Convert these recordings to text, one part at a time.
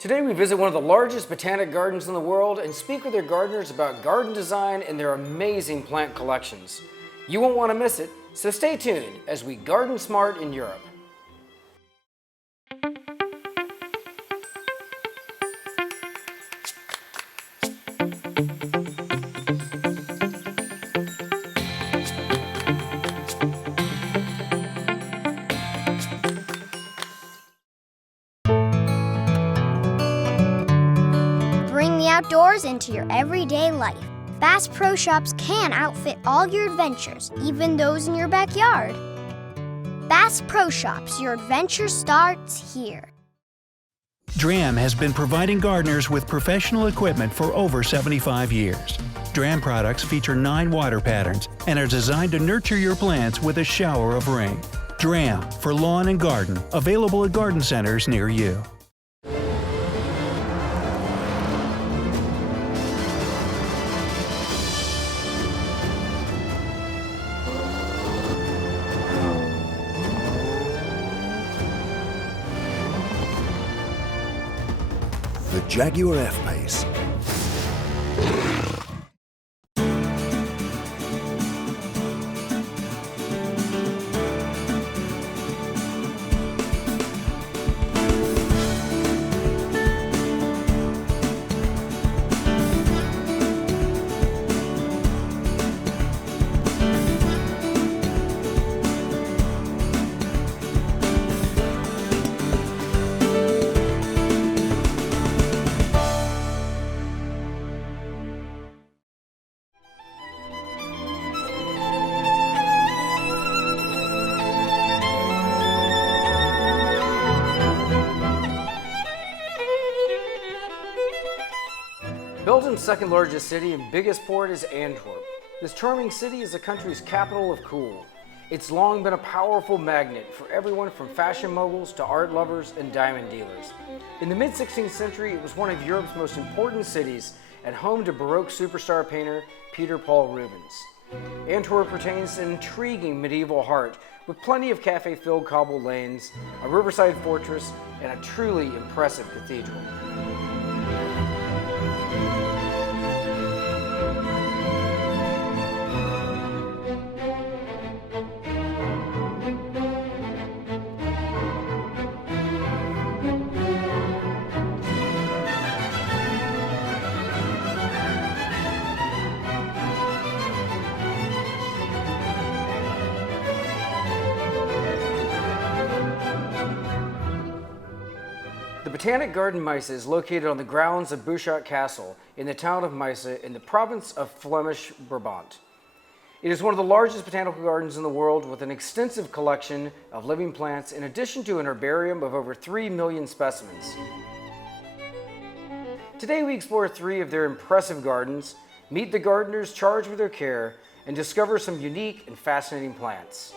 Today we visit one of the largest botanic gardens in the world and speak with their gardeners about garden design and their amazing plant collections. You won't want to miss it, so stay tuned as we garden smart in Europe. Bring the outdoors into your everyday life. Bass Pro Shops can outfit all your adventures, even those in your backyard. Bass Pro Shops, your adventure starts here. DRAM has been providing gardeners with professional equipment for over 75 years. DRAM products feature 9 water patterns and are designed to nurture your plants with a shower of rain. DRAM for lawn and garden, available at garden centers near you. The Jaguar F-Pace. Belgium's second largest city and biggest port is Antwerp. This charming city is the country's capital of cool. It's long been a powerful magnet for everyone from fashion moguls to art lovers and diamond dealers. In the mid-16th century, it was one of Europe's most important cities and home to Baroque superstar painter Peter Paul Rubens. Antwerp retains an intriguing medieval heart with plenty of cafe-filled cobbled lanes, a riverside fortress, and a truly impressive cathedral. The Botanic Garden Meise is located on the grounds of Bouchat Castle in the town of Meise in the province of Flemish Brabant. It is one of the largest botanical gardens in the world with an extensive collection of living plants in addition to an herbarium of over 3 million specimens. Today we explore 3 of their impressive gardens, meet the gardeners charged with their care, and discover some unique and fascinating plants.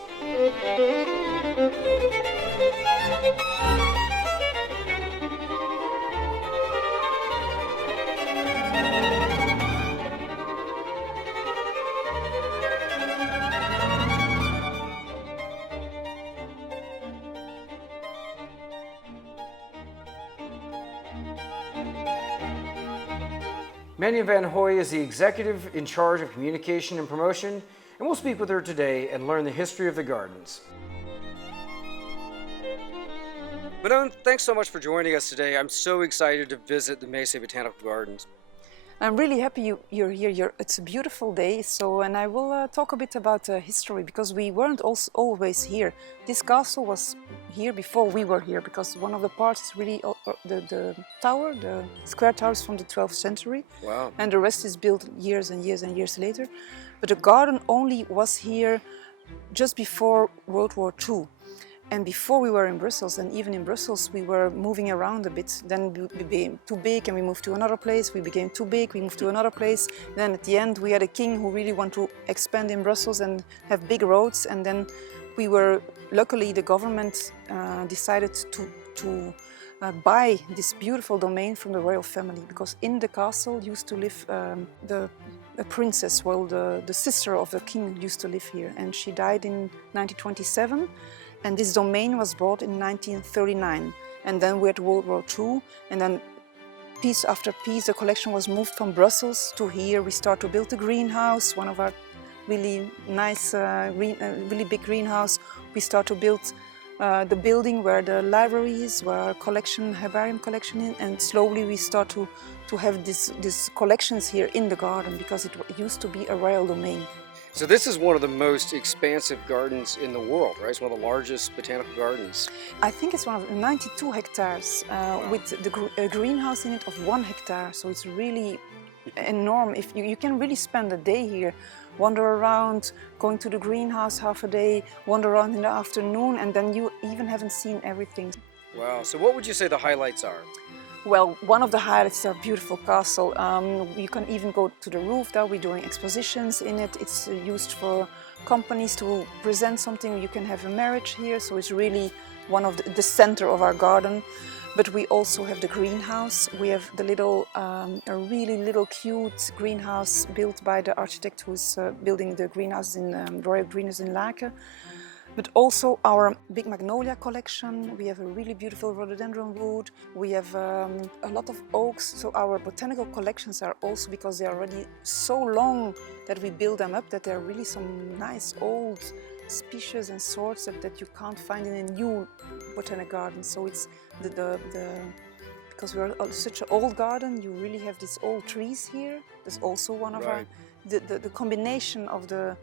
Manja van Hooy is the executive in charge of communication and promotion, and we'll speak with her today and learn the history of the gardens. Madame, thanks so much for joining us today. I'm so excited to visit the Meise Botanical Gardens. I'm really happy you're here. It's a beautiful day, and I will talk a bit about history, because we weren't always here. This castle was here before we were here, because one of the parts is really the tower, the square towers from the 12th century. Wow. And the rest is built years and years and years later. But the garden only was here just before World War II. And before we were in Brussels, and even in Brussels, we were moving around a bit. Then we became too big and we moved to another place. We became too big, we moved to another place. Then at the end, we had a king who really wanted to expand in Brussels and have big roads. And then we were, luckily the government decided to buy this beautiful domain from the royal family, because in the castle used to live a princess, well, the sister of the king used to live here. And she died in 1927. And this domain was bought in 1939. And then we had World War II, and then piece after piece, the collection was moved from Brussels to here. We start to build the greenhouse, one of our really nice, really big greenhouse. We start to build the building where the library is, where our collection, herbarium collection is, and slowly we start to have these collections here in the garden, because it used to be a royal domain. So this is one of the most expansive gardens in the world, right? It's one of the largest botanical gardens. I think it's one of 92 hectares with a greenhouse in it of 1 hectare. So it's really enormous. If you can really spend a day here, wander around, going to the greenhouse half a day, wander around in the afternoon, and then you even haven't seen everything. Wow. So what would you say the highlights are? Well, one of the highlights is our beautiful castle. You can even go to the roof there. We're doing expositions in it. It's used for companies to present something. You can have a marriage here, so it's really one of the center of our garden. But we also have the greenhouse. We have the little, a really little cute greenhouse built by the architect who's building the greenhouse in Royal Greenhouse in Laken. But also our big magnolia collection. We have a really beautiful rhododendron wood. We have a lot of oaks. So our botanical collections are also, because they are already so long that we build them up, that there are really some nice old species and sorts that you can't find in a new botanic garden. So it's because we're such an old garden, you really have these old trees here. There's also one of our, the combination of the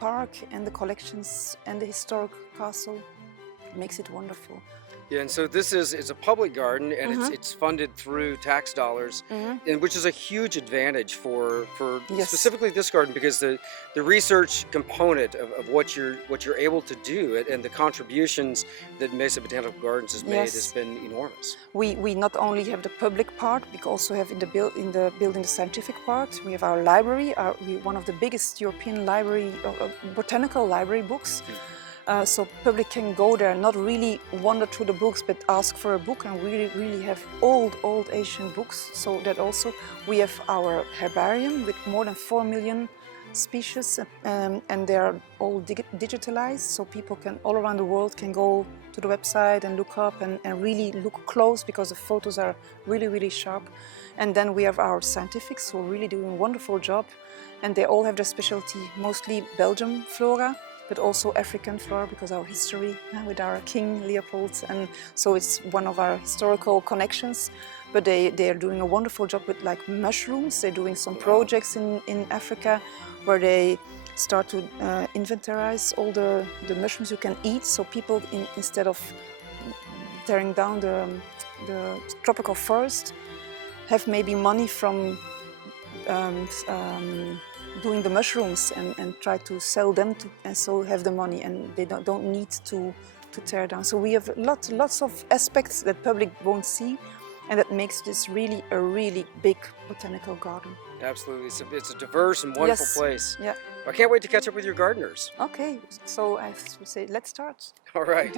park and the collections and the historic castle makes it wonderful. Yeah, and so this is a public garden, and it's funded through tax dollars, and which is a huge advantage for Yes. specifically this garden, because the research component of what you're able to do and the contributions that Meise Botanical Gardens has made has been enormous. We not only have the public part, we also have in the building the scientific part. We have our library, one of the biggest European library, botanical library books. So public can go there, not really wander through the books, but ask for a book, and we really have old ancient books. So that also we have our herbarium with more than 4 million species, and they are all digitalized, so people can all around the world can go to the website and look up and really look close, because the photos are really sharp. And then we have our scientifics who are really doing a wonderful job, and they all have their specialty, mostly Belgium flora, but also African flora, because our history with our King Leopold, and so it's one of our historical connections. But they are doing a wonderful job with like mushrooms. They're doing some projects in Africa where they start to inventarize all the mushrooms you can eat, so people instead of tearing down the tropical forest have maybe money from doing the mushrooms and try to sell them and so have the money, and they don't need to tear down. So we have lots of aspects that public won't see, and that makes this really a really big botanical garden. Absolutely, it's a diverse and wonderful place. Yeah. I can't wait to catch up with your gardeners. Okay, so I would say let's start. All right.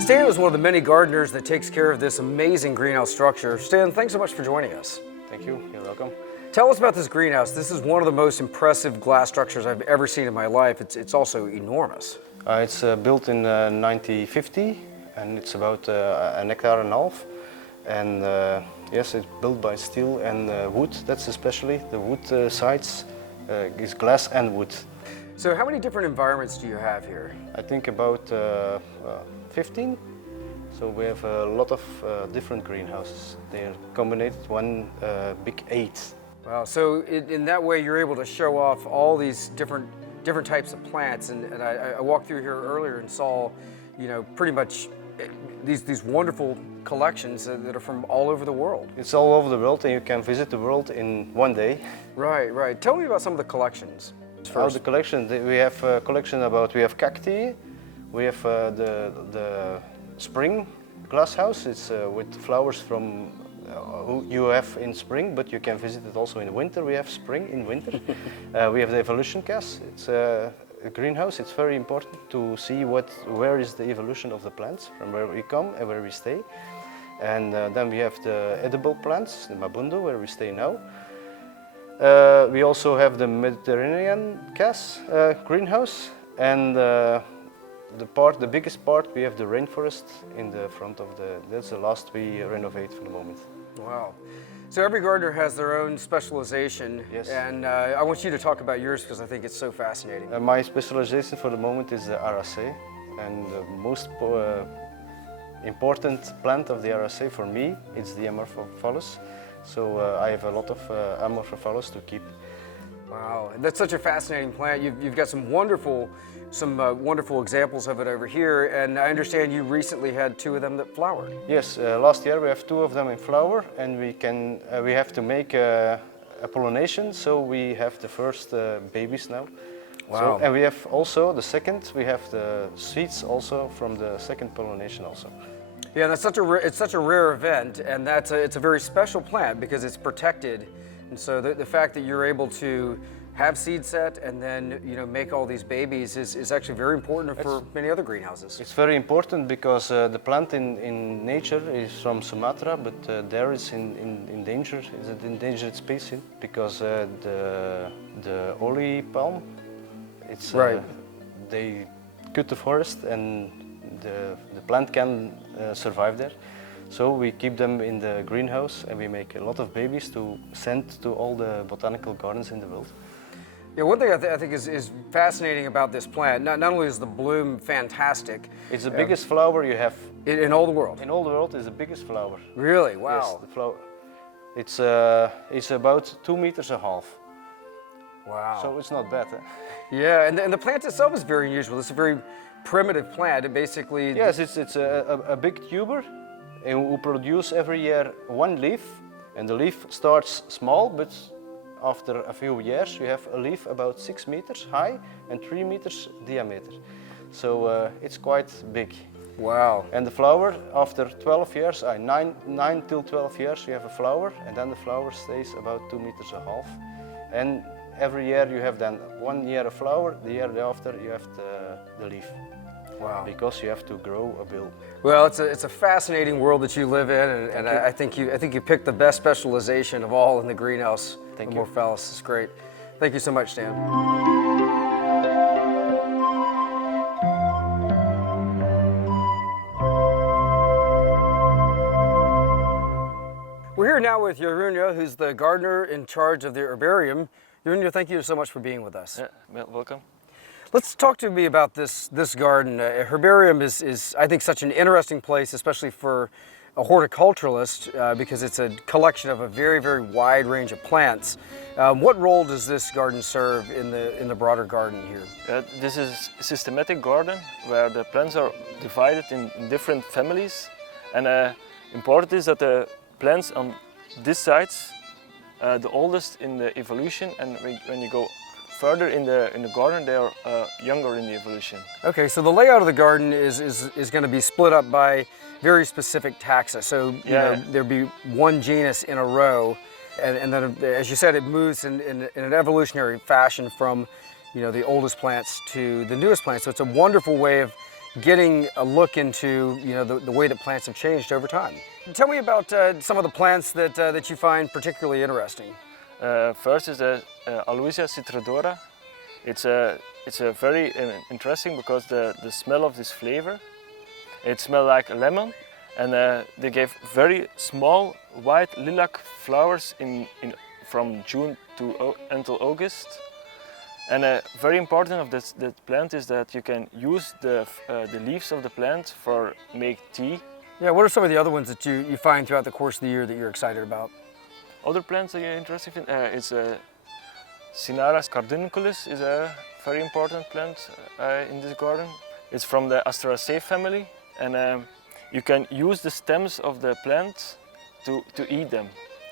Stan is one of the many gardeners that takes care of this amazing greenhouse structure. Stan, thanks so much for joining us. Thank you, you're welcome. Tell us about this greenhouse. This is one of the most impressive glass structures I've ever seen in my life. It's also enormous. It's built in 1950, and it's about an hectare and a half. And yes, it's built by steel and wood. That's especially the wood sides is glass and wood. So how many different environments do you have here? I think about 15. So we have a lot of different greenhouses. They are combined one big 8. Wow, so in that way you're able to show off all these different types of plants, and I walked through here earlier and saw, you know, pretty much these wonderful collections that are from all over the world. It's all over the world, and you can visit the world in one day. Right. Tell me about some of the collections. First. The collection, we have a collection about, we have cacti, we have the spring glass house. It's with flowers from you have in spring, but you can visit it also in winter. We have spring in winter. We have the evolution cast. It's a greenhouse. It's very important to see where is the evolution of the plants, from where we come and where we stay. And then we have the edible plants, the mabundo, where we stay now. We also have the Mediterranean greenhouse, and the biggest part, we have the rainforest in the front of that's the last we renovate for the moment. Wow. So every gardener has their own specialization. Yes. And I want you to talk about yours because I think it's so fascinating. My specialization for the moment is the RSA, and the most important plant of the RSA for me is the Amorphophallus. So I have a lot of Amorphophallus to keep. Wow, that's such a fascinating plant. You've got some wonderful examples of it over here, and I understand you recently had 2 of them that flowered. Yes, last year we have 2 of them in flower, and we have to make a pollination, so we have the first babies now. Wow. So, and we have also the second. We have the seeds also from the second pollination also. Yeah, that's such a rare event, and it's a very special plant because it's protected, and so the fact that you're able to have seed set and then make all these babies is actually very important for many other greenhouses. It's very important because the plant in nature is from Sumatra, but there is in danger. It's an endangered species because the olive palm. It's right. They cut the forest and the plant can survive there. So we keep them in the greenhouse and we make a lot of babies to send to all the botanical gardens in the world. Yeah, one thing I think is fascinating about this plant, not only is the bloom fantastic. It's the biggest flower you have. In all the world? In all the world, it's the biggest flower. Really? Wow. Yes, the flower. It's about 2.5 meters. Wow. So it's not bad. Yeah, and the plant itself is very unusual. It's a very primitive plant. It basically... Yes, it's a big tuber who produce every year 1 leaf. And the leaf starts small, but after a few years you have a leaf about 6 meters high and 3 meters diameter. So it's quite big. Wow. And the flower, after 12 years, 9 till 12 years, you have a flower, and then the flower stays about 2.5 meters. And every year you have then 1 year a flower, the year after you have the leaf. Wow. Because you have to grow a bill. Well, it's a fascinating world that you live in, and I think you picked the best specialization of all in the greenhouse. Thank you. Amorphophallus. It's great. Thank you so much, Stan. We're here now with Jeroen, who's the gardener in charge of the herbarium. Jeroen, thank you so much for being with us. Yeah, welcome. Let's talk to me about this garden. A herbarium is, I think, such an interesting place, especially for a horticulturalist, because it's a collection of a very, very wide range of plants. What role does this garden serve in the broader garden here? This is a systematic garden where the plants are divided in different families, and important is that the plants on this side, the oldest in the evolution, and when you go further in the garden, they are younger in the evolution. Okay, so the layout of the garden is going to be split up by very specific taxa. So there'd be one genus in a row, and then, as you said, it moves in an evolutionary fashion from the oldest plants to the newest plants. So it's a wonderful way of getting a look into the way that plants have changed over time. Tell me about some of the plants that you find particularly interesting. First is the Aloysia citrodora. It's a very interesting because the smell of this flavor. It smells like a lemon, and they gave very small white lilac flowers from June to until August. And very important of this plant is that you can use the leaves of the plant for make tea. Yeah, what are some of the other ones that you find throughout the course of the year that you're excited about? Other plants that you're interested in, it's Cinara cardunculus is a very important plant in this garden. It's from the Asteraceae family, and you can use the stems of the plant to eat them.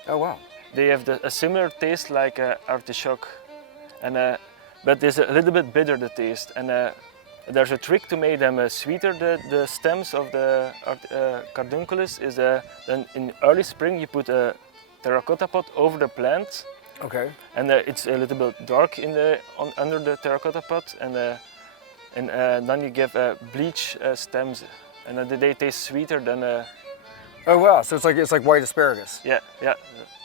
Oh wow! They have a similar taste like artichoke, and but there's a little bit bitter the taste. And there's a trick to make them sweeter. The stems of the cardunculus is then in early spring you put a terracotta pot over the plant. Okay. And it's a little bit dark under the terracotta pot, and then you give bleach stems, and they taste sweeter than. Oh wow! So it's like white asparagus. Yeah, yeah.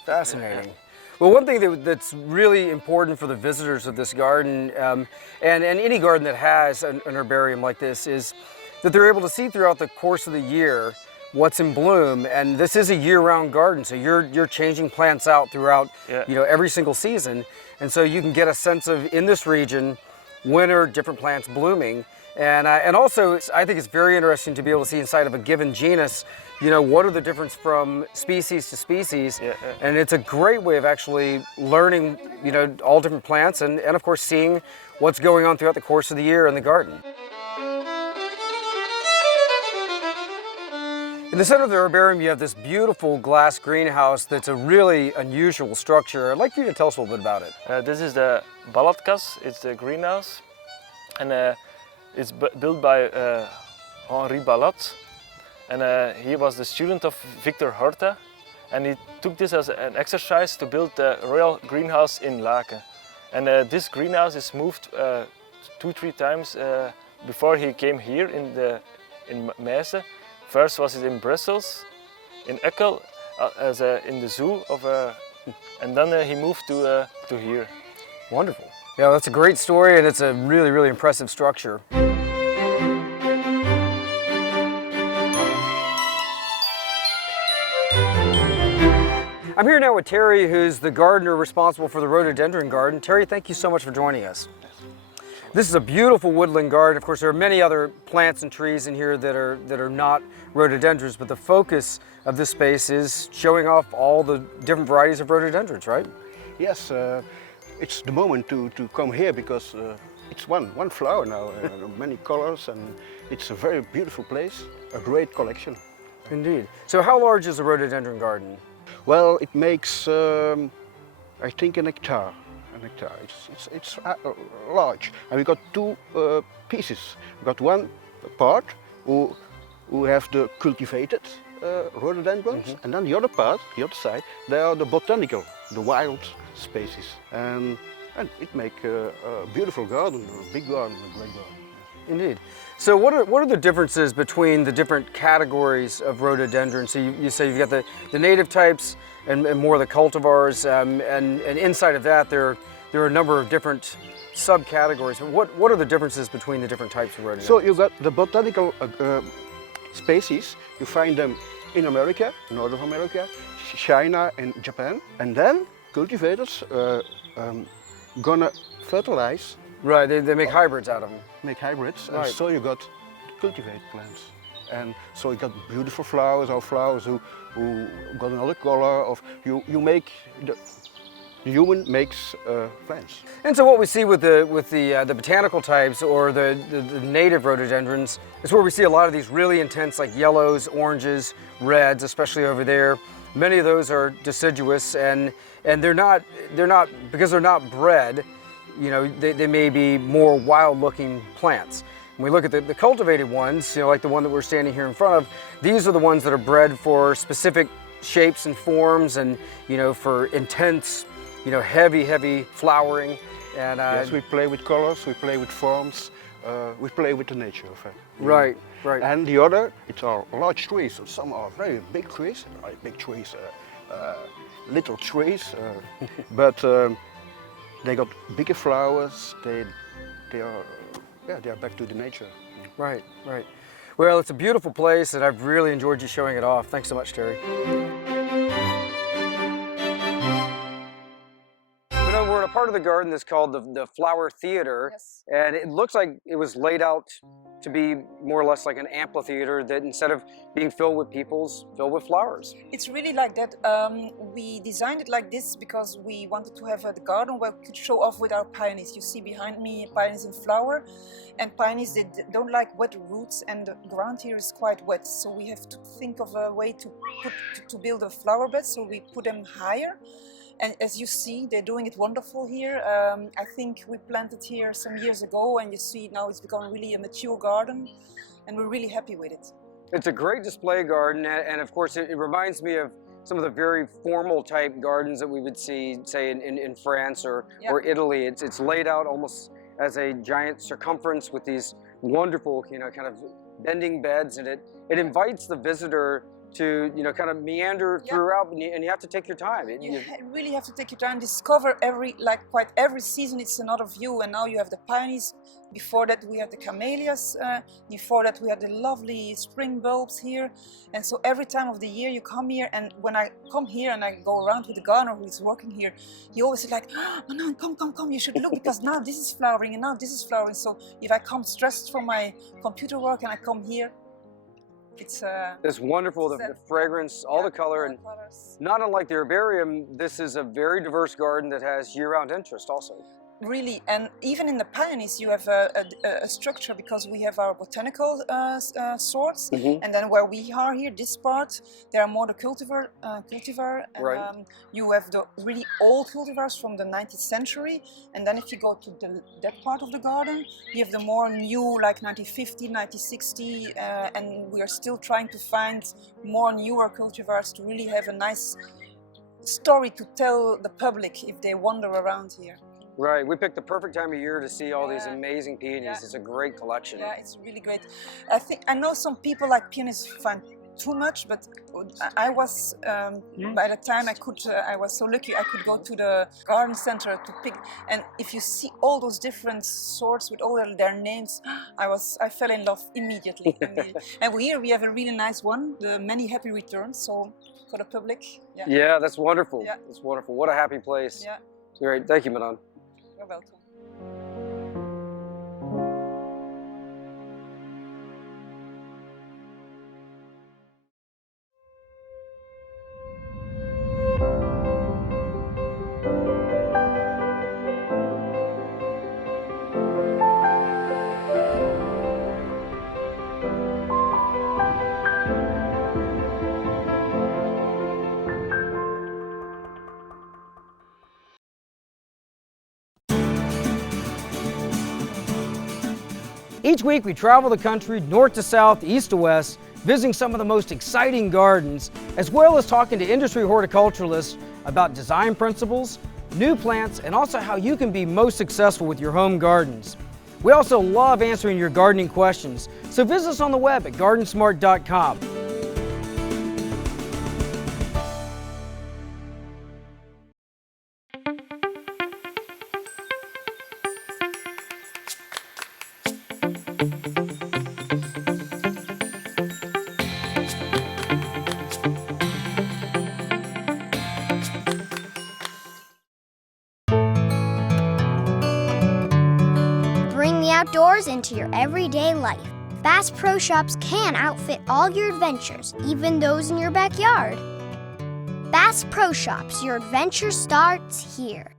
Fascinating. Well, one thing that's really important for the visitors of this garden, and any garden that has an herbarium like this, is that they're able to see throughout the course of the year what's in bloom. And this is a year-round garden, so you're changing plants out throughout every single season. And so you can get a sense of, in this region, when are different plants blooming. And also, I think it's very interesting to be able to see inside of a given genus, what are the difference from species to species. And it's a great way of actually learning, all different plants and of course seeing what's going on throughout the course of the year in the garden. In the center of the herbarium, you have this beautiful glass greenhouse that's a really unusual structure. I'd like for you to tell us a little bit about it. This is the Ballatkas, it's the greenhouse. And it's built by Henri Ballat. And he was the student of Victor Horta. And he took this as an exercise to build the royal greenhouse in Laken. And this greenhouse is moved 2-3 times before he came here in Meise. First was it in Brussels, in Uckel, in the zoo and then he moved to here. Wonderful. Yeah, that's a great story, and it's a really, really impressive structure. I'm here now with Terry, who's the gardener responsible for the Rhododendron Garden. Terry, thank you so much for joining us. This is a beautiful woodland garden. Of course, there are many other plants and trees in here that are not rhododendrons, but the focus of this space is showing off all the different varieties of rhododendrons, right? Yes, it's the moment to come here because it's one flower now, many colors, and it's a very beautiful place, a great collection. Indeed. So how large is a rhododendron garden? Well, it makes, I think, an hectare. It's large, and we got two pieces. We got one part who have the cultivated rhododendrons, and then the other part, the other side, they are the botanical, the wild species, and it makes a beautiful garden, a big garden, a great garden. Indeed. So what are the differences between the different categories of rhododendrons? So you say you've got the native types and more of the cultivars, and inside of that there are a number of different subcategories. What are the differences between the different types of rhododendrons? So you got the botanical species. You find them in America, North America, China, and Japan, and then cultivators gonna fertilize. Right, they make hybrids out of them. Make hybrids, right. And so you got cultivated plants. And so you got beautiful flowers, or flowers who got another color. Of you make the human makes plants. And so what we see with the botanical types or the native rhododendrons is where we see a lot of these really intense, like yellows, oranges, reds, especially over there. Many of those are deciduous, and they're not because they're not bred. They may be more wild-looking plants. When we look at the cultivated ones, like the one that we're standing here in front of, these are the ones that are bred for specific shapes and forms, and for intense, heavy flowering. And yes, we play with colors, we play with forms, we play with the nature of it. Right. And the other, it's our large trees. So some are very big trees, little trees, but. They got bigger flowers. They are back to the nature. Right. Well, it's a beautiful place, and I've really enjoyed you showing it off. Thanks so much, Terry. We're in a part of the garden that's called the Flower Theater, Yes. and it looks like it was laid out to be more or less like an amphitheater that instead of being filled with people's filled with flowers. It's really like that. We designed it like this because we wanted to have a garden where we could show off with our peonies. You see behind me peonies in flower, and peonies, they don't like wet roots, and the ground here is quite wet. So we have to think of a way to build a flower bed, so we put them higher. And as you see, they're doing it wonderful here. I think we planted here some years ago, and you see now it's become really a mature garden, and we're really happy with it. It's a great display garden, and of course it reminds me of some of the very formal type gardens that we would see, say in France or Italy. It's laid out almost as a giant circumference with these wonderful, kind of bending beds, and it invites the visitor to, you know, kind of meander throughout, and you have to take your time. You really have to take your time, discover quite every season it's another view. And now you have the peonies. Before that we have the camellias. Before that we had the lovely spring bulbs here. And so every time of the year you come here, and when I come here and I go around with the gardener who is working here, he always says like, "Oh, no, come, you should look, because now this is flowering and now this is flowering." So if I come stressed from my computer work and I come here, it's wonderful, the fragrance, all the color, and not unlike the herbarium, this is a very diverse garden that has year-round interest also. Really, and even in the peonies you have a structure, because we have our botanical sorts, and then where we are here, this part, there are more the cultivar, and you have the really old cultivars from the 19th century, and then if you go to that part of the garden, you have the more new, like 1950, 1960, and we are still trying to find more newer cultivars to really have a nice story to tell the public if they wander around here. Right, we picked the perfect time of year to see all these amazing peonies. It's a great collection. Yeah, it's really great. I know some people like peonies find too much, but I was by the time I was so lucky I could go to the garden center to pick. And if you see all those different sorts with all their names, I fell in love immediately. And here we have a really nice one, the Many Happy Returns. So for the public, yeah, that's wonderful. Yeah. That's wonderful. What a happy place. Yeah, great. Thank you, Madame. You're welcome. Each week we travel the country north to south, east to west, visiting some of the most exciting gardens, as well as talking to industry horticulturalists about design principles, new plants, and also how you can be most successful with your home gardens. We also love answering your gardening questions, so visit us on the web at GardenSMART.com. Outdoors into your everyday life. Bass Pro Shops can outfit all your adventures, even those in your backyard. Bass Pro Shops, your adventure starts here.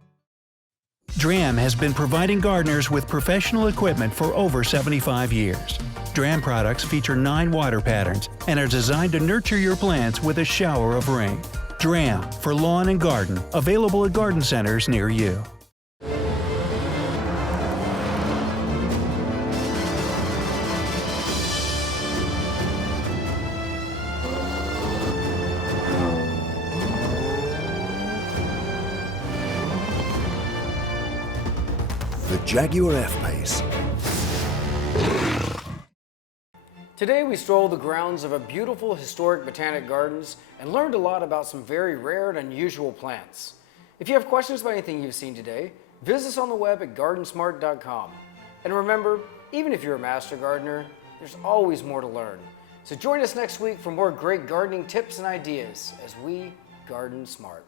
DRAM has been providing gardeners with professional equipment for over 75 years. DRAM products feature 9 water patterns and are designed to nurture your plants with a shower of rain. DRAM for lawn and garden, available at garden centers near you. The Jaguar F-Pace. Today we strolled the grounds of a beautiful historic botanic gardens and learned a lot about some very rare and unusual plants. If you have questions about anything you've seen today, visit us on the web at GardenSMART.com. And remember, even if you're a master gardener, there's always more to learn. So join us next week for more great gardening tips and ideas as we garden smart.